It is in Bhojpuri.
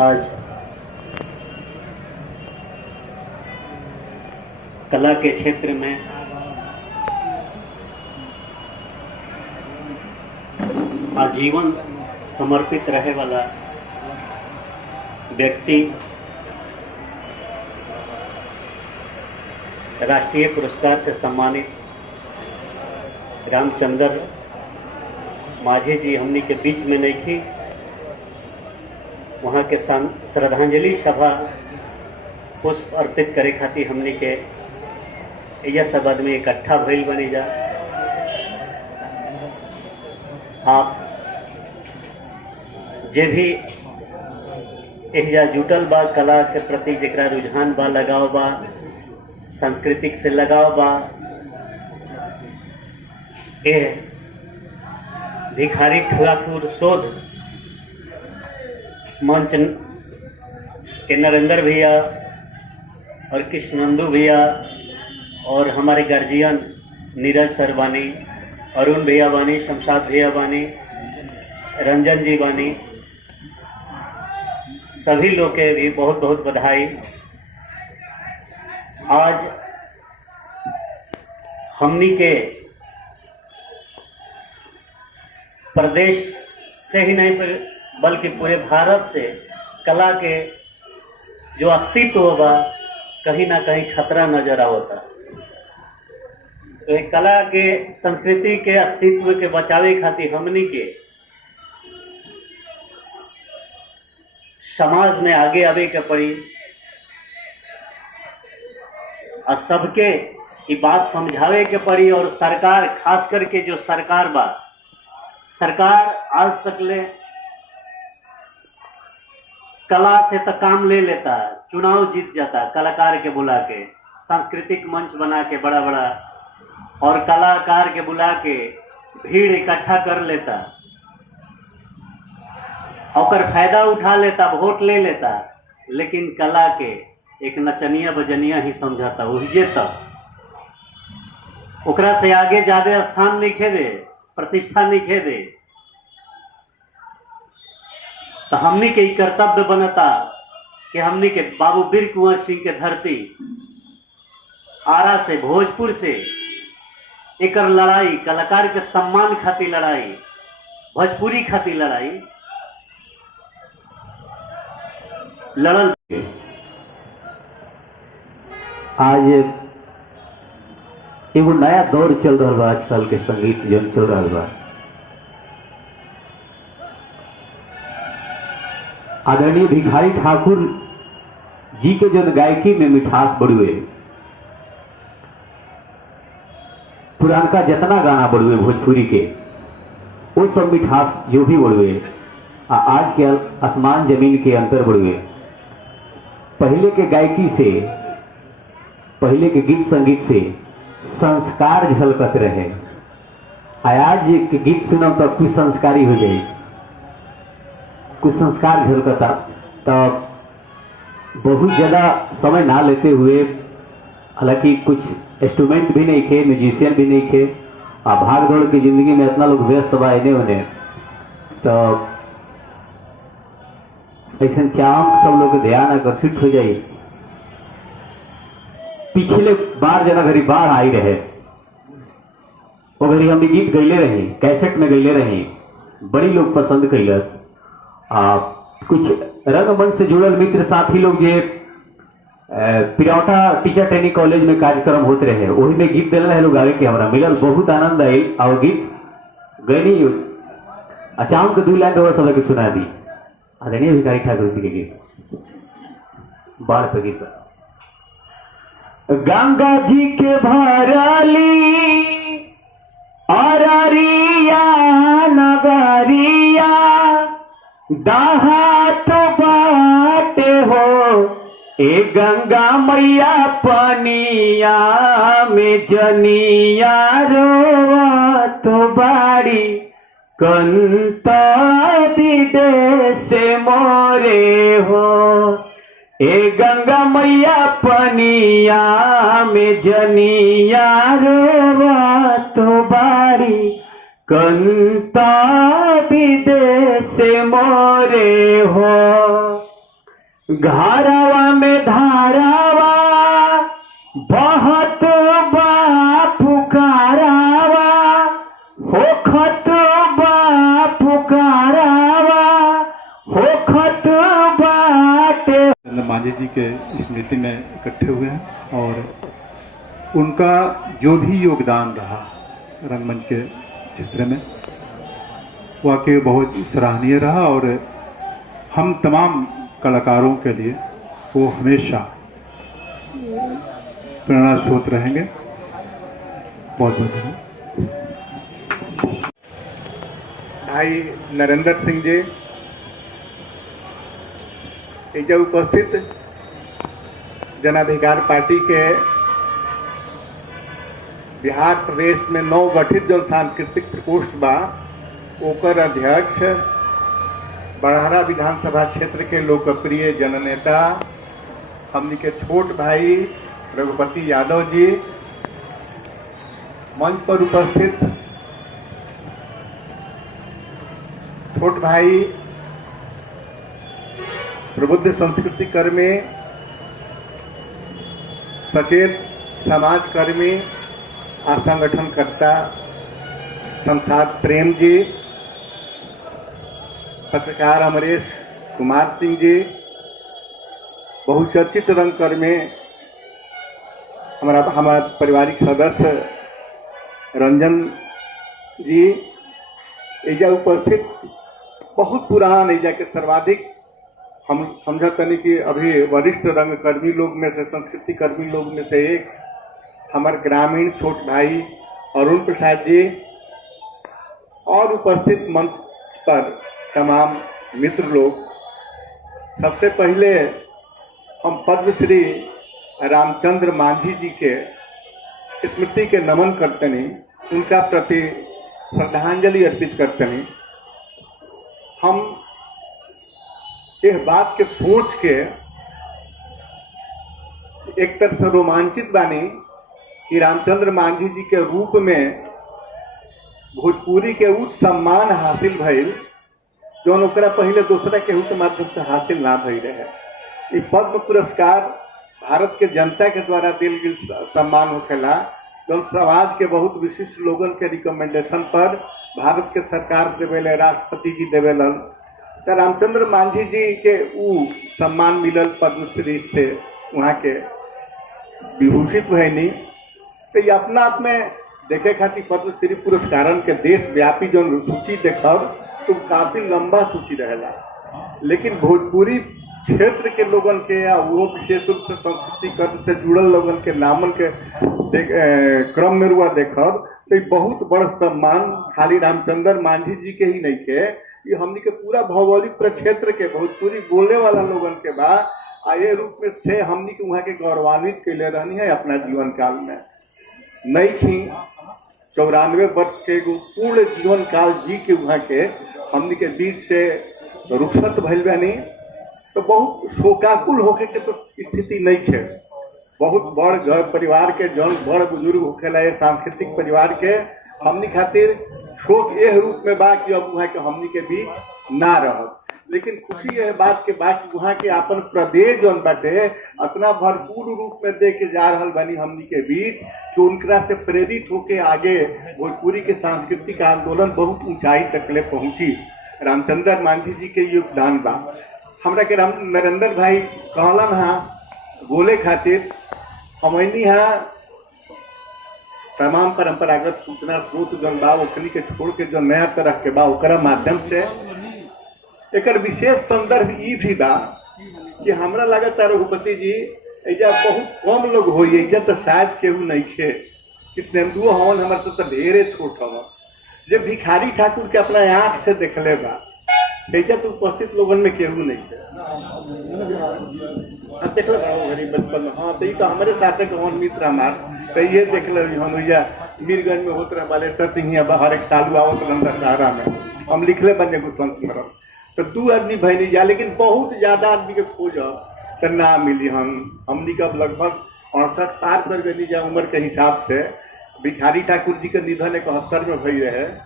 आज कला के क्षेत्र में आजीवन समर्पित रहे वाला व्यक्ति राष्ट्रीय पुरस्कार से सम्मानित रामचंद्र माझी जी हमनी के बीच में नहीं थी। वहाँ के श्रद्धांजलि सभा पुष्प अर्पित करे खातिर हमनी के यह सब आदमी इकट्ठा भइल बनी जा। आप जे भी एहिजा जुटल बा, कला के प्रति जरा रुझान बा, लगाव बा, सांस्कृतिक से लगाव बा, ए भिखारी ठाकुर शोध मंच के नरेंद्र भैया और कृष्णनंदू भैया और हमारे गार्जियन नीरज सर बानी, अरुण भैया बानी, शमशाद भैया बानी, रंजन जी बानी, सभी लोग के भी बहुत बहुत बधाई। आज हमनी के प्रदेश से ही नहीं बल्कि पूरे भारत से कला के जो अस्तित्व होगा कहीं ना कहीं खतरा नजर आता। तो एक कला के संस्कृति के अस्तित्व के बचावे खातिर हमनी के समाज में आगे आवे के पड़ी और सबके ये बात समझावे के पड़ी। और सरकार, खास करके जो सरकार बा, सरकार आज तक ले कला से तो काम ले लेता, चुनाव जीत जाता, कलाकार के बुला के सांस्कृतिक मंच बना के बड़ा बड़ा और कलाकार के बुला के भीड़ इकट्ठा कर लेता और फायदा उठा लेता, वोट ले लेता, लेकिन कला के एक नचनिया बजनिया ही समझाता। वही तब ओकरा से आगे ज्यादा स्थान नहीं खेदे, प्रतिष्ठा नहीं खेदे। तो हमनी के कर्तव्य बनता कि हमनी के बाबू वीर कुंवर सिंह के धरती आरा से, भोजपुर से एक लड़ाई, कलाकार के सम्मान खातिर लड़ाई, भोजपुरी खातिर लड़ाई लड़ल। आज एगो नया दौर चल रहा बा, आजकल के संगीत जो चल रहा बा। आदरणीय भिखारी ठाकुर जी के जो गायकी में मिठास बढ़ुए, पुरानका जितना गाना बढ़ुए भोजपुरी के, वो सब मिठास जो भी बढ़ुए, आज के आसमान जमीन के अंतर बढ़ुए। पहले के गायकी से, पहले के गीत संगीत से संस्कार झलकत रहे। आज के गीत सुनो तो कुछ संस्कारी हो जाए, कुछ संस्कार झलकता। तो बहुत ज्यादा समय ना लेते हुए, हालांकि कुछ इंस्ट्रूमेंट भी नहीं थे, म्यूजिशियन भी नहीं थे, भाग दौड़ की जिंदगी में इतना लोग व्यस्त बा इन्हें उन्हें, तो ऐसा चाहम सब लोग ध्यान आकर्षित हो जाए। पिछले बार जना घड़ी बाढ़ आई रहे, वो घड़ी हम गीत गईले रही, कैसेट में गईले रही, बड़ी लोग पसंद कैलस। कुछ रंगमंच से जुड़ल मित्र साथी लोग जे पिरौटा टीचर ट्रेनिंग कॉलेज में कार्यक्रम होते रहे, वही में गीत दिल रहे लोग गावे के हमरा मिलल, बहुत आनंद आई। और गीत गईनी अचानक के 2 लाइन तो सब के सुना दी। आदरणीय भिखारी ठाकुर जी के गीत, बाढ़ पे गीत। गंगा जी के भराली अररिया नगरिया दहा तो बाटे हो, ए गंगा मैया पनिया में जनिया रोवा तो बाड़ी, कंता विदेश मोरे हो, ए गंगा मैया पनिया में जनिया रोवा तो बाड़ी, कंता विदेश मोरे हो। घारावा में धारावा बहुत बा पुकारावा होखत बा पुकारावा होखत बाटे। मांझी जी के स्मृति में इकट्ठे हुए हैं और उनका जो भी योगदान रहा रंगमंच के क्षेत्र में वाकई बहुत सराहनीय रहा और हम तमाम कलाकारों के लिए वो हमेशा प्रेरणा स्रोत रहेंगे। बहुत बहुत धन्यवाद। भाई नरेंद्र सिंह जी, एजा उपस्थित जनाधिकार पार्टी के बिहार प्रदेश में नव गठित जो सांस्कृतिक प्रकोष्ठ बा ओकर अध्यक्ष, बड़हरा विधानसभा क्षेत्र के लोकप्रिय जननेता हमनी के छोट भाई रघुपति यादव जी, मंच पर उपस्थित छोट भाई प्रबुद्ध संस्कृति कर्मी, सचेत समाज कर्मी और संगठनकर्ता शमशाद प्रेम जी, पत्रकार अमरेश कुमार सिंह जी, बहुचर्चित रंगकर्मी हमारा पारिवारिक सदस्य रंजन जी, एजा उपस्थित बहुत पुरान एजा के सर्वाधिक हम समझतनी कि अभी वरिष्ठ रंगकर्मी लोग में से, संस्कृति कर्मी लोग में से एक हमारे ग्रामीण छोट भाई अरुण प्रसाद जी और उपस्थित मंच पर तमाम मित्र लोग। सबसे पहले हम पद्मश्री रामचंद्र मांझी जी के स्मृति के नमन करते नहीं, उनका प्रति श्रद्धांजलि अर्पित करते नहीं। हम इस बात के सोच के एक तरह से रोमांचित बानी कि रामचंद्र मांझी जी के रूप में भोजपुरी के उस सम्मान हासिल भइल जो ओकरा पहले दूसरा केहू के माध्यम से हासिल ना भई रहे। ये पद्म पुरस्कार भारत के जनता के द्वारा दिल गई सम्मान होखेला जो समाज के बहुत विशिष्ट लोगन के रिकमेंडेशन पर भारत के सरकार देवेले, राष्ट्रपति जी देवेलन। तो रामचंद्र मांझी जी के ऊ सम्मान मिलल पद्मश्री से वहाँ के विभूषित भैनी। तो ये अपना आप में देखे खातिर पद्मश्री पुरस्कारन के देशव्यापी जो सूची देखब तो काफी लंबा सूची रहेला, लेकिन भोजपुरी क्षेत्र के लोगन के या वो विशेष रूप से संस्कृति कर्म से जुड़ल लोगन के नामन के क्रम में रुआ देखब तो ये बहुत बड़ा सम्मान खाली रामचंद्र मांझी जी के ही नहीं के, ये हमनी के पूरा भौगोलिक प्रक्षेत्र के भोजपुरी बोलने वाला लोगन के बा आये रूप में से हमनी के वहाँ के गौरवान्वित कैले रहनी है अपना जीवन काल में। नहीं थी 94 वर्ष के पूर्ण जीवन काल जी के वहाँ के हमनी के बीच से रुखसत भइल बानी, तो बहुत शोकाकुल होके के तो स्थिति नहीं थे। बहुत बड़ घर परिवार के जन बड़ बुजुर्ग होखेला ये सांस्कृतिक परिवार के हमनी खातिर शोक यह रूप में बा कि अब वहाँ के हमनी के बीच ना रहत। लेकिन खुशी यह बात के बा कि वहाँ के अपन प्रदेश जौन बाटे इतना भरपूर रूप में दे के जा रहल बानी हमनी के बीच कि उनकरा से प्रेरित होके आगे भोजपुरी के सांस्कृतिक आंदोलन बहुत ऊंचाई तक ले पहुंची। रामचंद्र मांझी जी के योगदान बा। हमरा के नरेंद्र भाई कहलन हाँ बोले खातिर हमनी हाँ तमाम परंपरागत सूचना स्रोत जौन बा ओकनी के छोड़ के जो नया तरह के बा ओकरा माध्यम से एकर विशेष संदर्भ ई भी बा कि हमरा लगता रघुपति जी एजा बहुत कम लोग होई, एजा तो शायद केहू नहीं खे। कृष्णेंदुओ हवन हमारे तो ढेरे छोट हवन जे भिखारी ठाकुर के अपना आंख से देखले बा, एजा तो उपस्थित लोगन में केहू नहीं थे। देखल गरीब बचपन में हाँ तो हमारे साथ कौन मित्र हमार तो ये देख हम भैया मीरगंज में होते रहे बालेश्वर सिंह हर एक साल आवत दशहरा में हम लिखले बने कुछ संत में तो 2 आदमी भैनी जा, लेकिन बहुत ज्यादा आदमी के खोज तो ना मिली। हमनी का लगभग 68 पार कर गई जा उम्र के हिसाब से। भिखारी ठाकुर जी के निधन 71 में भई रहे।